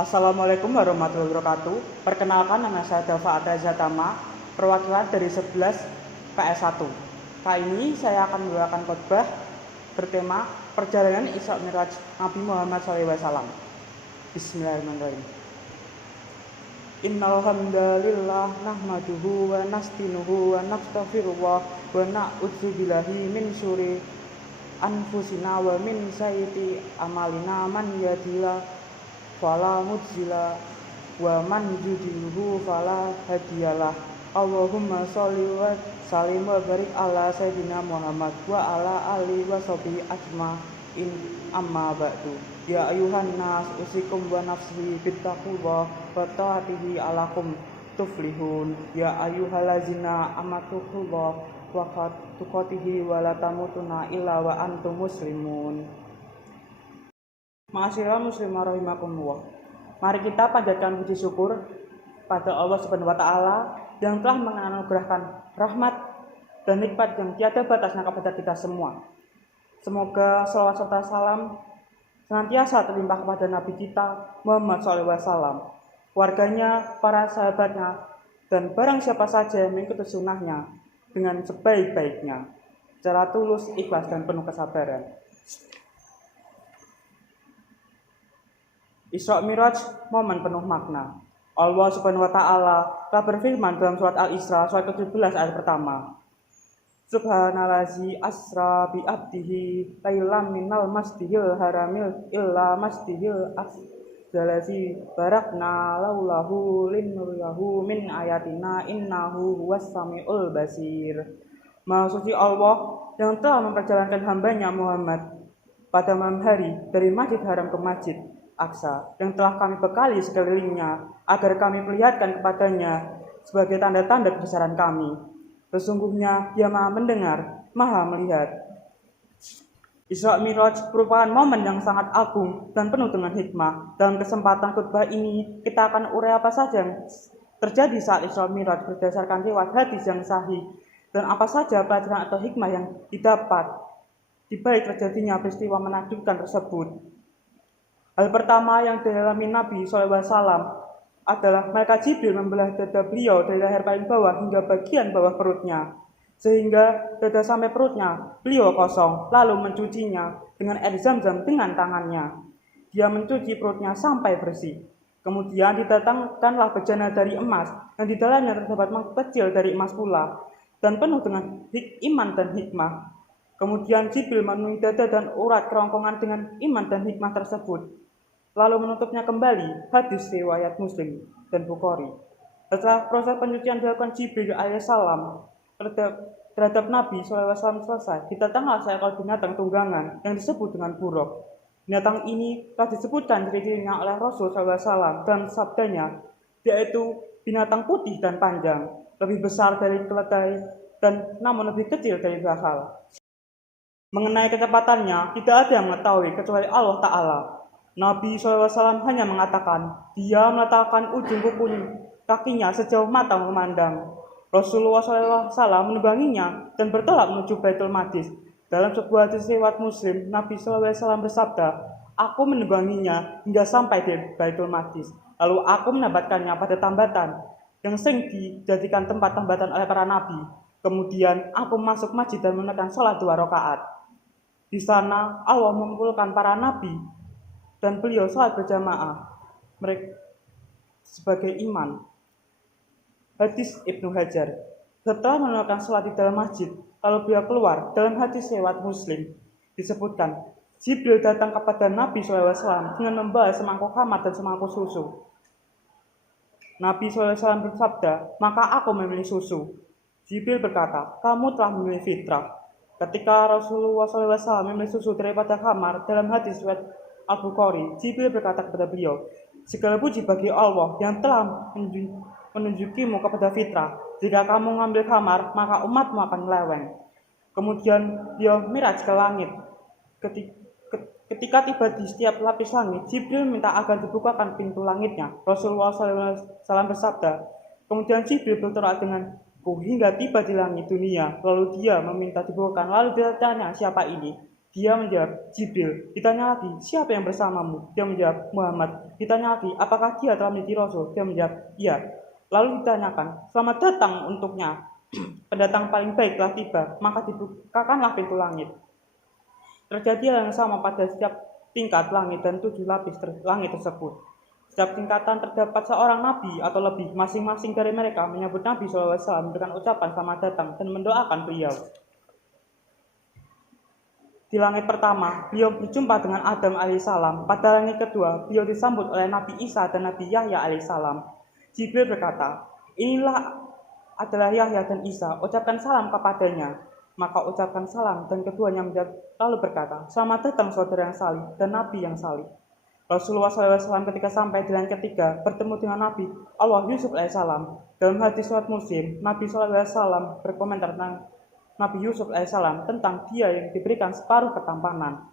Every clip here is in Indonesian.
Assalamualaikum warahmatullahi wabarakatuh. Perkenalkan, nama saya Dava Atazatama, perwakilan dari 11 PS1. Kali ini saya akan membawakan khotbah bertema perjalanan Isra Mi'raj Nabi Muhammad SAW. Bismillahirrahmanirrahim. Innal hamdalillah nahmaduhu wa nasta'inuhu wa nastaghfirullah wa na'udzu billahi min syururi anfusina wa min sayyiati amalina man yahdihillahu fala mudilla wa man yudlilhu fala hadiyalah. Allahumma sholli wa sallim wa barik ala sayyidina Muhammad wa ala alihi wa sahbihi ajmain, amma ba'du. Ya ayuhan nas usikum wa nafsi bittaqullah wa ta'atihi alakum tuflihun. Ya ayyuhallazina amatuqullah wa tuqatihi wa la tamutunna illa wa antum muslimun. Ma'asyiral muslimin rahimakumullah. Mari kita panjatkan puji syukur pada Allah Subhanahu wa taala yang telah menganugerahkan rahmat dan nikmat yang tiada batasnya kepada kita semua. Semoga salawat serta salam senantiasa terlimpah kepada Nabi kita Muhammad SAW, keluarganya, para sahabatnya, dan barang siapa saja yang mengikuti sunnahnya dengan sebaik-baiknya, secara tulus, ikhlas, dan penuh kesabaran. Isra Mi'raj, momen penuh makna. Allah Subhanahu wa taala telah berfirman dalam surat Al-Isra surat ke-17 ayat pertama. Subhanallazi asra bi abdihi lailam minal masjidil haramil illa masjidil aqsalazi barakna laulahu linnuriyahu min ayatina innahu huwas samiul basir. Maha suci Allah yang telah memperjalankan hambanya Muhammad pada malam hari dari Masjid Haram ke Masjid Aqsa yang telah kami bekali sekelilingnya agar kami perlihatkan kepadanya sebagai tanda-tanda kebesaran kami. Sesungguhnya Dia Maha mendengar, Maha melihat. Isra Mi'raj merupakan momen yang sangat agung dan penuh dengan hikmah. Dalam kesempatan khutbah ini kita akan urai apa saja yang terjadi saat Isra Mi'raj berdasarkan riwayat hadis yang sahih dan apa saja pelajaran atau hikmah yang didapat di balik terjadinya peristiwa menakjubkan tersebut. Hal pertama yang dialami Nabi SAW adalah malaikat Jibril membelah dada beliau dari leher paling bawah hingga bagian bawah perutnya, sehingga dada sampai perutnya beliau kosong, lalu mencucinya dengan air zam-zam dengan tangannya. Dia mencuci perutnya sampai bersih. Kemudian didatangkanlah bejana dari emas, yang di dalamnya terdapat mangkuk kecil dari emas pula, dan penuh dengan iman dan hikmah. Kemudian Jibril memenuhi dada dan urat kerongkongan dengan iman dan hikmah tersebut, lalu menutupnya kembali. Hadis riwayat Muslim dan Bukhari. Setelah proses pencucian dilakukan Jibril alaihissalam terhadap Nabi SAW selesai, didatanglah seekor binatang tunggangan yang disebut dengan buruk. Binatang ini telah disebutkan ciri-cirinya oleh Rasul SAW dalam sabdanya, yaitu binatang putih dan panjang, lebih besar dari keledai dan namun lebih kecil dari bakal. Mengenai kecepatannya, tidak ada yang mengetahui kecuali Allah Ta'ala. Nabi SAW hanya mengatakan, dia meletakkan ujung kuku kakinya sejauh mata memandang. Rasulullah SAW menungganginya dan bertolak menuju Baitul Maqdis. Dalam sebuah hadis riwayat Muslim, Nabi SAW bersabda, aku menungganginya hingga sampai di Baitul Maqdis. Lalu aku menambatkannya pada tambatan yang sering dijadikan tempat tambatan oleh para nabi. Kemudian aku masuk masjid dan menunaikan sholat 2 rakaat. Di sana Allah mengumpulkan para nabi dan beliau sholat berjamaah mereka sebagai iman. Hadis Ibnu Hajar. Setelah menunaikan sholat di dalam masjid, lalu beliau keluar. Dalam hadis riwayat Muslim disebutkan, Jibril datang kepada Nabi SAW dengan membawa semangkuk khamar dan semangkuk susu. Nabi SAW bersabda, maka aku memilih susu. Jibril berkata, kamu telah memilih fitrah. Ketika Rasulullah SAW memilih susu daripada khamar, dalam hadis riwayat Al-Bukhari, Jibril berkata kepada beliau, segala puji bagi Allah yang telah menunjukimu kepada fitrah. Jika kamu mengambil khamar, maka umatmu akan meleweng. Kemudian beliau Mi'raj ke langit. Ketika tiba di setiap lapis langit, Jibril minta agar dibukakan pintu langitnya. Rasulullah SAW bersabda, kemudian Jibril bertolak denganku hingga tiba di langit dunia. Lalu dia meminta dibukakan. Lalu dia tanya, siapa ini? Dia menjawab, Jibril. Ditanya lagi, siapa yang bersamamu? Dia menjawab, Muhammad. Ditanya lagi, apakah dia telah menjadi rasul? Dia menjawab, iya. Lalu ditanyakan, selamat datang untuknya. Pendatang paling baik telah tiba, maka dibukakanlah pintu langit. Terjadi hal yang sama pada setiap tingkat langit dan 7 lapis langit tersebut. Setiap tingkatan terdapat seorang nabi atau lebih, masing-masing dari mereka menyebut Nabi SAW dengan ucapan selamat datang dan mendoakan beliau. Di langit pertama, beliau berjumpa dengan Adam alaihissalam. Pada langit kedua, beliau disambut oleh Nabi Isa dan Nabi Yahya alaihissalam. Jibril berkata, inilah adalah Yahya dan Isa, ucapkan salam kepadanya. Maka ucapkan salam dan keduanya menjawab, lalu berkata, selamat datang saudara yang salih dan Nabi yang salih. Rasulullah SAW ketika sampai di langit ketiga bertemu dengan Nabi Allah Yusuf alaihissalam. Dalam hadis surat Muslim, Nabi SAW berkomentar tentang Nabi Yusuf alaihissalam tentang dia yang diberikan separuh ketampanan.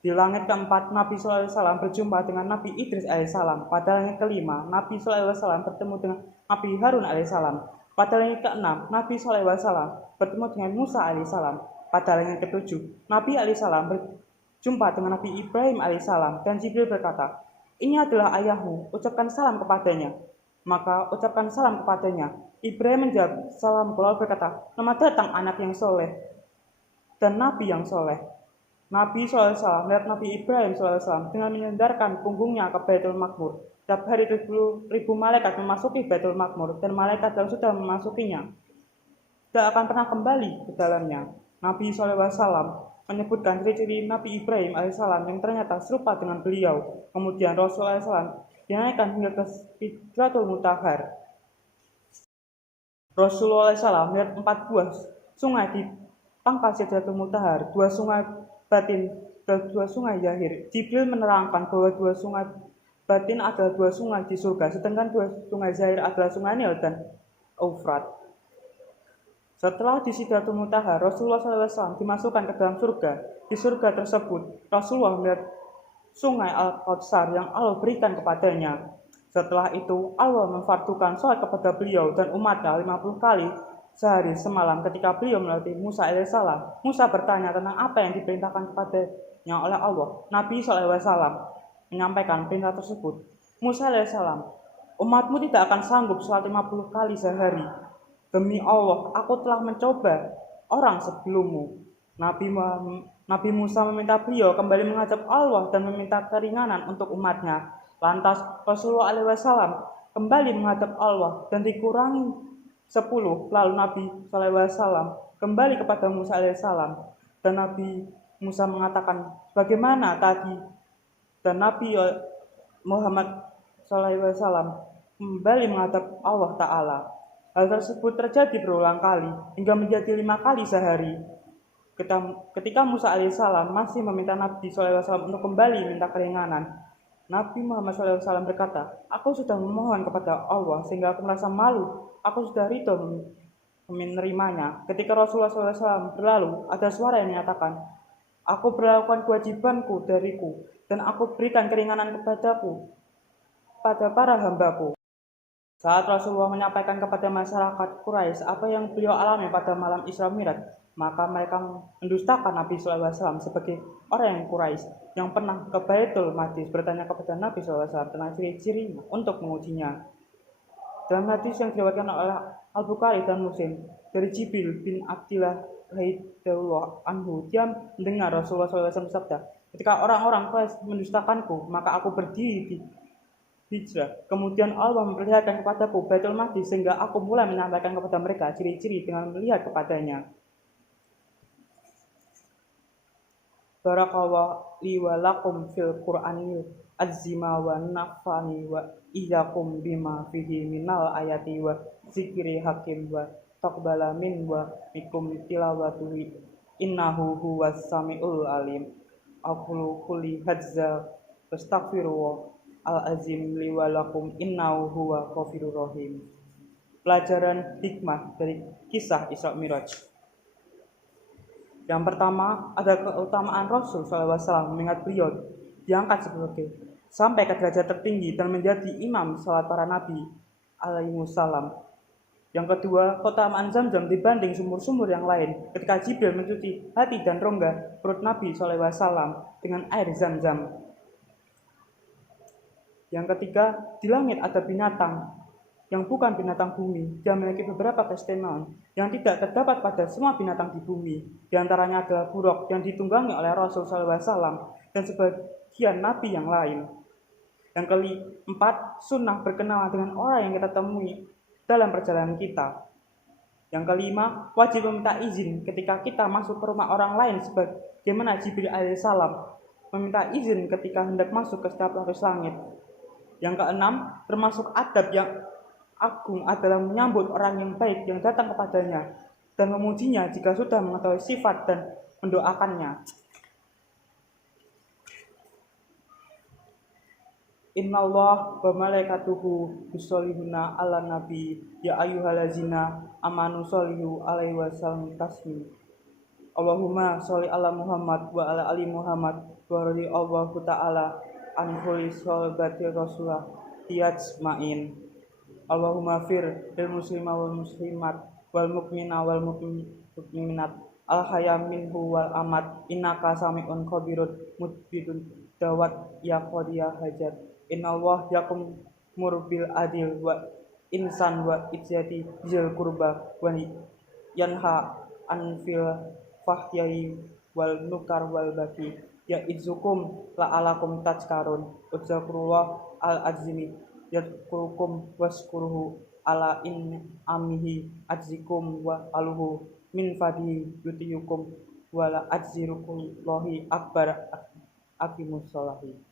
Di langit keempat, Nabi SAW berjumpa dengan Nabi Idris alaihissalam. Pada langit kelima, Nabi SAW bertemu dengan Nabi Harun alaihissalam. Pada langit keenam, Nabi SAW bertemu dengan Musa alaihissalam. Pada langit ketujuh, Nabi alaihissalam berjumpa dengan Nabi Ibrahim alaihissalam. Dan Jibril berkata, ini adalah ayahmu, ucapkan salam kepadanya. Maka ucapkan salam kepadanya. Ibrahim menjawab salam, lalu berkata, selamat datang anak yang soleh dan Nabi yang soleh. Nabi SAW melihat Nabi Ibrahim SAW dengan menyandarkan punggungnya ke Baitul Makmur. Setiap hari 10.000 malaikat memasuki Baitul Makmur dan malaikat yang sudah memasukinya tidak akan pernah kembali ke dalamnya. Nabi SAW menyebutkan ciri-ciri Nabi Ibrahim AS yang ternyata serupa dengan beliau. Kemudian Rasulullah SAW dinaikkan hingga ke Sidratul Muntaha. Rasulullah SAW melihat 4 buah sungai di pangkal Sidratul Muntaha, 2 sungai batin dan 2 sungai zahir. Jibril menerangkan bahwa 2 sungai batin adalah 2 sungai di surga, sedangkan 2 sungai zahir adalah sungai Nil dan Eufrat. Setelah di Sidratul Muntaha, Rasulullah SAW dimasukkan ke dalam surga. Di surga tersebut, Rasulullah melihat sungai Al-Kautsar yang Allah berikan kepadanya. Setelah itu, Allah memfardukan sholat kepada beliau dan umatnya 50 kali sehari semalam ketika beliau melalui Musa alaihissalam. Musa bertanya tentang apa yang diperintahkan kepadanya oleh Allah. Nabi SAW menyampaikan perintah tersebut. Musa alaihissalam, umatmu tidak akan sanggup sholat 50 kali sehari. Demi Allah, aku telah mencoba orang sebelummu. Nabi Musa meminta beliau kembali menghadap Allah dan meminta keringanan untuk umatnya. Lantas Rasulullah SAW kembali menghadap Allah dan dikurangi 10. Lalu Nabi SAW kembali kepada Musa alaihissalam dan Nabi Musa mengatakan bagaimana tadi, dan Nabi Muhammad SAW kembali menghadap Allah Ta'ala. Hal tersebut terjadi berulang kali hingga menjadi 5 kali sehari. Ketika Musa alaihissalam masih meminta Nabi SAW untuk kembali minta keringanan, Nabi Muhammad SAW berkata, aku sudah memohon kepada Allah sehingga aku merasa malu. Aku sudah ridho menerimanya. Ketika Rasulullah SAW berlalu, ada suara yang menyatakan, aku berlakukan kewajibanku dariku dan aku berikan keringanan kepadaku pada para hambaku. Saat Rasulullah menyampaikan kepada masyarakat Quraisy apa yang beliau alami pada malam Isra Mi'raj, maka mereka mendustakan Nabi SAW sebagai orang yang Quraisy yang pernah ke Baitul Maqdis bertanya kepada Nabi SAW tentang ciri-cirinya untuk mengujinya. Dalam hadis yang diriwayatkan oleh Al-Bukhari dan Muslim dari Jibril bin Abdillah radhiyallahu anhu, dia mendengar Rasulullah SAW bersabda, ketika orang-orang Quraisy mendustakanku, maka aku berdiri di hijrah. Kemudian Allah memperlihatkan kepadaku Baitul Maqdis sehingga aku mulai menyampaikan kepada mereka ciri-ciri dengan melihat kepadanya. Barakallahu li wa lakum fil Qur'anil azima wa nafani wa iyyakum bima fihi minal ayati wa zikri hakim wa taqbala min wa mikum tilawatuhi innahu huwas samiul alim. Aqulu quli hadza wastaghfirullah al-azim li wa lakum innahu huwa ghafurur rahim. Pelajaran hikmah dari kisah Isra Mi'raj. Yang pertama, ada keutamaan Rasul SAW mengingat beliau diangkat sampai ke derajat tertinggi dan menjadi imam salat para nabi alaihissalam. Yang kedua, keutamaan Zam-Zam dibanding sumur-sumur yang lain ketika Jibril mencuci hati dan rongga perut Nabi SAW dengan air Zam-Zam. Yang ketiga, di langit ada binatang yang bukan binatang bumi. Dia memiliki beberapa keistimewaan yang tidak terdapat pada semua binatang di bumi. Di antaranya adalah buruk yang ditunggangi oleh Rasul SAW dan sebagian Nabi yang lain. Yang keempat, sunnah berkenalan dengan orang yang kita temui dalam perjalanan kita. Yang kelima, wajib meminta izin ketika kita masuk ke rumah orang lain sebagaimana Jibril alaihissalam meminta izin ketika hendak masuk ke setiap lapis langit. Yang keenam, termasuk adab yang agung adalah menyambut orang yang baik yang datang kepadanya dan memujinya jika sudah mengetahui sifat dan mendoakannya. Innallaha wa malaikatuhu yusholluna 'alan nabi ya ayyuhallazina amanu shollu 'alaihi wa sallimu taslima. Allahumma sholli 'ala Muhammad wa 'ala ali Muhammad wa radhiyallahu ta'ala an kulli sahabati Rasulullah yajma'in. Allahumma fir lil muslima wal muslimat wal mu'mina wal mu'minat al hayya minhu wal amat innaka sami'un khabirun mudbidun dawat ya qadiya hajat. Innallah yakumur bil adil wa insan wa izzati zil kurba wa yanha anfil fahyai wal nukar wal baki ya idzukum la'alakum tazkarun udzakurullah al azimi yadkurukum waskuruhu ala in amihi adzikum wa aluhu min fadihi yutiyukum wala adzirukum lohi akbar akimus sholahi.